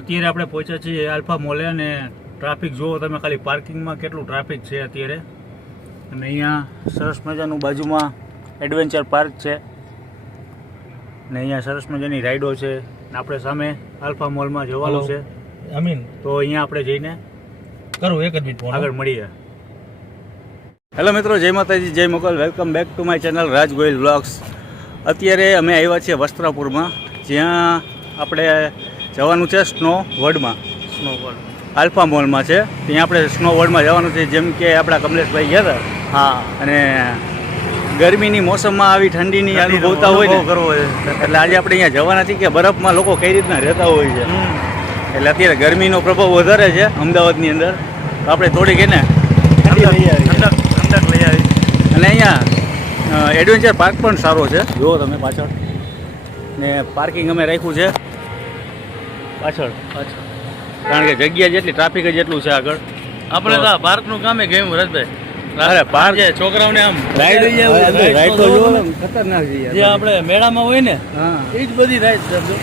અત્યારે આપણે પહોંચ્યા છીએ આલ્ફા મોલે અને ટ્રાફિક જુઓ તમે ખાલી પાર્કિંગમાં કેટલું ટ્રાફિક છે અત્યારે. અને અહીંયા સરસ મજાનું બાજુમાં એડવેન્ચર પાર્ક છે. ને અહીંયા સરસ મજાની રાઈડો છે. ને આપણે સામે આલ્ફા મોલમાં જવાનું છે. અમીન. તો અહીંયા આપણે જઈને કરું એક જ મિનિટ આગળ મળીએ. હેલો મિત્રો જય માતાજી જય Mokal. Welcome back to my channel Raj Goyal vlogs. અત્યારે અમે આવ્યા છીએ વસ્ત્રાપુરમાં જ્યાં આપણે જવાનું છે સ્નો વર્લ્ડમાં સ્નો વર્લ્ડ આલ્ફા મોલમાં છે. ત્યાં આપણે સ્નો વર્લ્ડમાં જવાનું છે જેમ કે આપણા કમલેશભાઈ ગયા હતા. હા. અને ગરમીની મોસમમાં આવી ઠંડીની અનુભવતા હોય ને કરવો એટલે આજે આપણે અહીંયા જવાના છીએ કે બરફમાં લોકો કઈ રીતના રહેતા હોય છે. એટલે અત્યારે ગરમીનો પ્રભાવ વધારે છે અમદાવાદની અંદર. તો આપણે થોડીક એને ઠંડક લઈ આવી અને અહીંયા એડવેન્ચર પાર્ક પણ સારો છે. જુઓ તમે પાછળ. ને પાર્કિંગ અમે રાખ્યું છે. પાછળ. પાછળ. કારણ કે જગ્યા જેટલી ટ્રાફિક જ એટલું છે આગળ. આપણે તો પાર્કનું કામે ગયું રજભાઈ. અરે પાર્ક જે છોકરાઓને આમ રાઈડ તો ખતરનાક છે જે આપણે મેળામાં હોય ને હા. એ જ બધી રાઈડ સમજો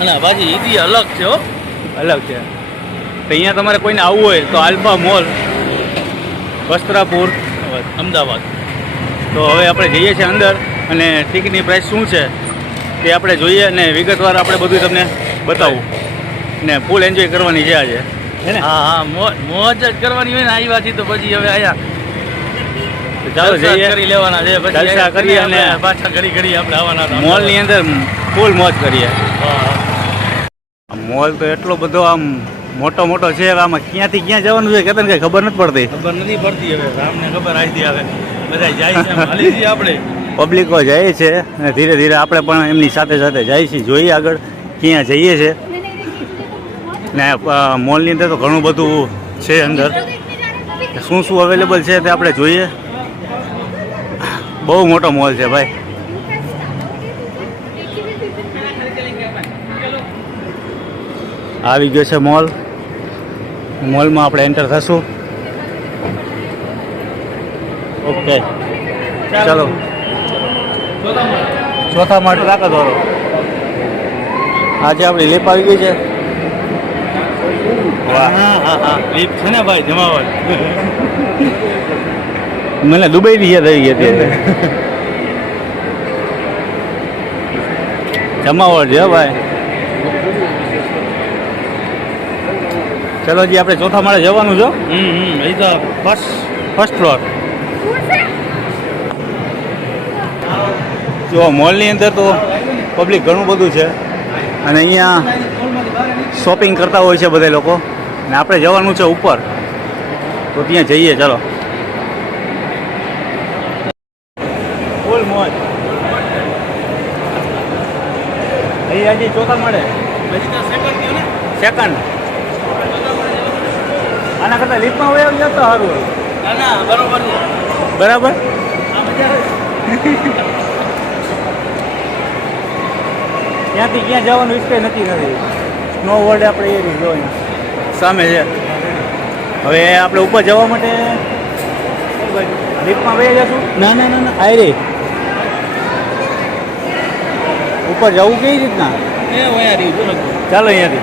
અને બાજી ઈદી અલગ છે હો. અલગ છે. તો અહીંયા તમારે કોઈને આવવું હોય તો આલ્ફા મોલ વસ્ત્રાપુર. અમદાવાદ. તો હવે આપણે જઈએ છીએ અંદર અને ટિકિટની પ્રાઇસ શું છે તે આપણે જોઈએ અને વિગતવાર આપણે બધું તમને બતાવું. ને ફૂલ એન્જોય કરવાની છે આજે. હા હા મોજ જ કરવાની હોય ને આવી વાથી તો પછી હવે આયા. ચાલો જઈએ. કરી લેવાના છે પછી કરીએ અને પાછા ઘડી ઘડી આપણે આવવાના હતા. મોલની અંદર ફૂલ મોજ કરીએ. મોલ તો એટલો બધો આમ મોટો મોટો છે આમાં ક્યાંથી ક્યાં જવાનું છે કેતન કઈ ખબર નથી પડતી. ખબર નથી પડતી હવે રામને ખબર આવી હવે. બધા જાય છે હાલી છીએ આપણે. પબ્લિકો જાય છે અને ધીરે ધીરે આપણે પણ એમની સાથે સાથે જાય છીએ જોઈએ આગળ ક્યાં જઈએ છે. ને મોલની અંદર તો ઘણું બધું છે અંદર. શું શું અવેલેબલ છે તે આપણે જોઈએ. બહુ મોટો મોલ છે ભાઈ. આવી ગયો છે મોલ મોલમાં આપણે એન્ટર થશું. ઓકે ચાલો. ચોથા માટે રાખો દોરો. આજે આપણી લેપ આવી ગઈ છે. લીપ છે ને ભાઈ જમાવટ. મને દુબઈની યાદ આવી ગઈ હતી જમાવટ છે ભાઈ. ચલો જી આપણે ચોથા માળે જવાનું છો હમ હમ એ તો ફર્સ્ટ ફર્સ્ટ ફ્લોર જો મોલની અંદર તો પબ્લિક ઘણું બધું છે. અને અહીંયા શોપિંગ કરતા હોય છે બધા લોકો. અને આપણે જવાનું છે ઉપર. તો ત્યાં જઈએ ચાલો. ફૂલ મોજ. અહીંયા હજી ચોથા મળે. સેકન્ડ ને આના કરતાં લીફમાં હોય આવી જતો સારું. ના ના બરોબર બરાબર? ત્યાંથી ક્યાં જવાનું ઈચ્છે નથી નથી. સ્નો વર્ડ આપણે એ લીધો સામે છે. હવે આપણે ઉપર જવા માટે લિફ્ટમાં વહી જશું? ના ના ના ના આઈ રે ઉપર જવું કેવી રીતના. ચાલો અહીંયાથી.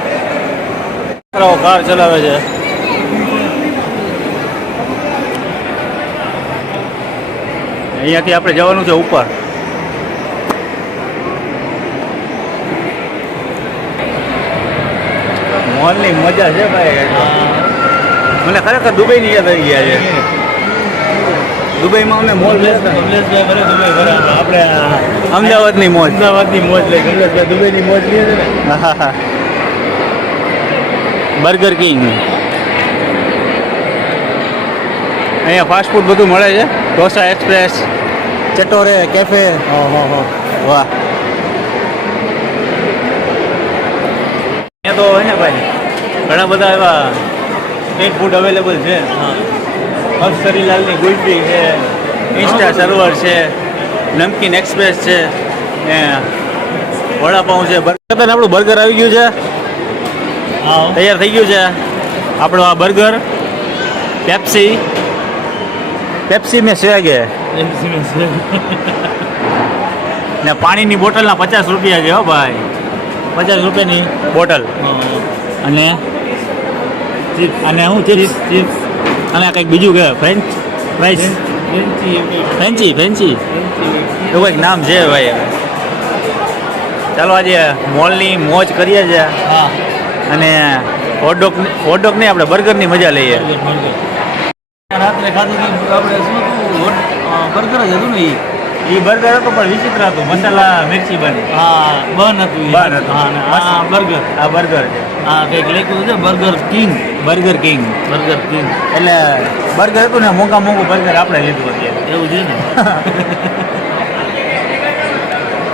કાર ચલાવે છે. અહીંયાથી આપણે જવાનું છે ઉપર. મોલની મજા છે ભાઈ. મને ખરેખર દુબઈની યાદ આવી ગયા છે. દુબઈમાં અમે ભલે આપણે અમદાવાદની મોજ. અમદાવાદની મોજ લઈ કમલેશભાઈ દુબઈની મોજ લઈએ છે ને? Burger King. અહીંયા ફાસ્ટ ફૂડ બધું મળે છે. ઢોસા એક્સપ્રેસ ચટોરે કેફે વાહ. અહીંયા તો હે ને ભાઈ ઘણા બધા એવા સ્ટેટ ફૂડ અવેલેબલ છે. હર્ષરીલાલની ગુલ્ફી છે ઇન્સ્ટા સર્વર છે નમકીન એક્સપ્રેસ છે ને વડાપાઉં છે. બર્ગર આપણું બર્ગર આવી ગયું છે. હા. તૈયાર થઈ ગયું છે. આપણો આ બર્ગર પેપ્સી. પેપ્સી મેં સ્વેગે ને પાણીની બોટલના પચાસ રૂપિયા છે હો ભાઈ. પચાસ રૂપિયાની બોટલ. અને અને હું ચિપ્સ ચીપ્સ અને આ કંઈક બીજું કે ફ્રેન્ચ ફ્રાઈસ ફ્રેન્ચી ફેન્સી એવું કંઈક નામ છે ભાઈ. ચાલો આજે મોલની મોજ કરીએ છીએ હા. અને હોટડોગ હોટડોગ નહીં આપણે બર્ગરની મજા લઈએ. રાત્રે ખાધું આપણે શું બર્ગર જ હતું ને એ એ બર્ગર હતું પણ વિચિત્ર હતું. મસાલા મિર્ચી બની. હા બન હતું બન હતું. હા બર્ગર. આ બર્ગર છે. હા કંઈક લખ્યું છે Burger King. Burger King. Burger King. એટલે બર્ગર હતું ને મોંઘા મોંઘું બર્ગર આપણે લીધું અત્યારે એવું છે ને?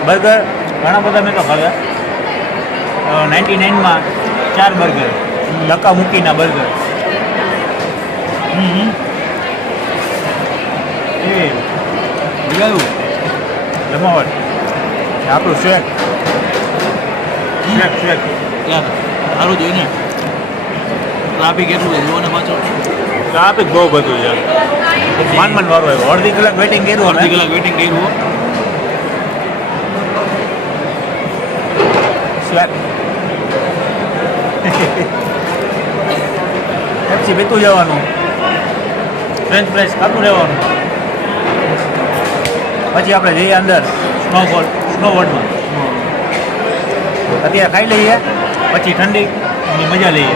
બર્ગર ઘણા બધા મેં તો ખાધા. નાઇન્ટી નાઇનમાં ચાર બર્ગર. ધક્કા મૂકીના બર્ગર. હમ. એ લગાવ્યું? જમાવટ આપણું શેક શેક શેક સારું જોઈને ટ્રાફિક એટલું છે જુઓ ને પાછો. ટ્રાફિક બહુ બધું છે. માન માન વાળું આવ્યું. અડધી કલાક વેટિંગ કર્યું અડધી કલાક વેટિંગ કર્યું. સ્વેટ પેપ્સી પીતું જવાનું. ફ્રેન્ચ ફ્રાઈસ ખાતું રહેવાનું. પછી આપણે જઈએ અંદર સ્નોફોલ સ્નોવર્ડમાં અત્યારે ખાઈ લઈએ પછી ઠંડીની મજા લઈએ.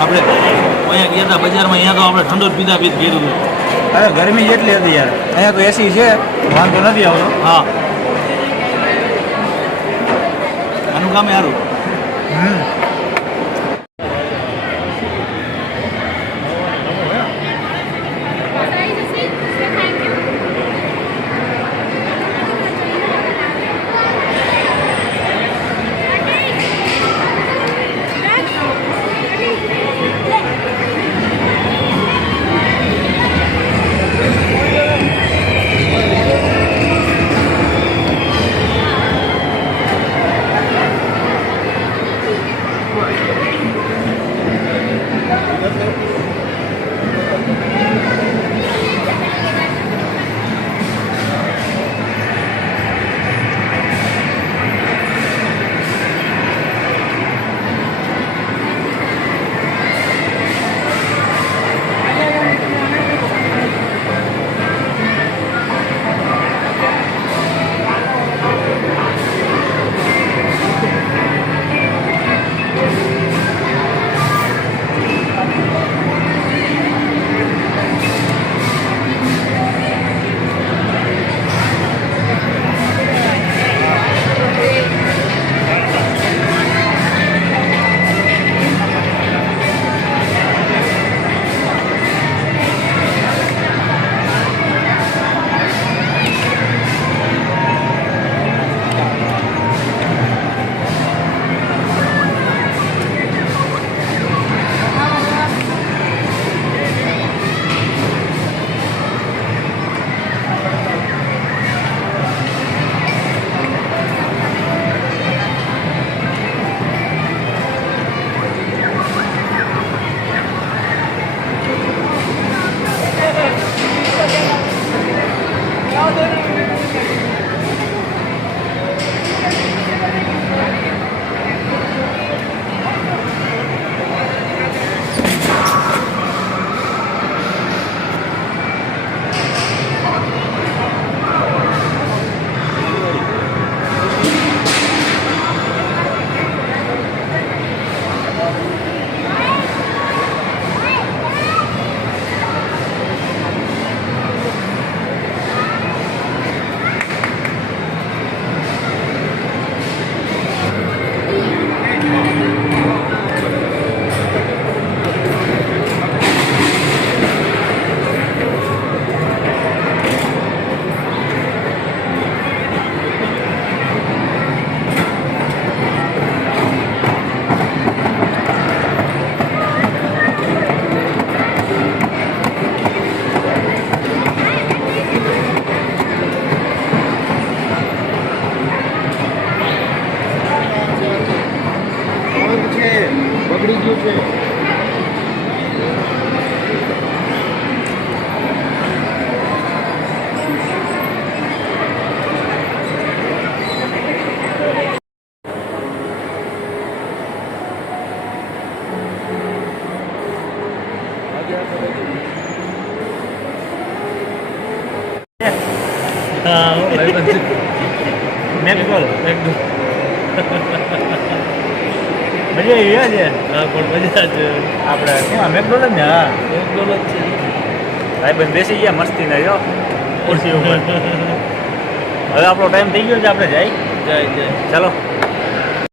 આપણે અહીંયા ગયા હતા બજારમાં અહીંયા તો આપણે ઠંડો પીધા પીધ કર્યું હતું અરે ગરમી જેટલી હતી યાર. અહીંયા તો એસી છે વાંધો નથી આવતો. હા. આનું કામ સારું. હમ. છે. મેકડોલ એકદમ. મજા આવી છે હા પણ મજા જ આપણે મેકડોલ જ ને હા જ છે ભાઈ બંધ બેસી ગયા મસ્તી ને જો ખુરશી ઉપર હવે આપણો ટાઈમ થઈ ગયો છે આપણે જાય જાય જાય ચાલો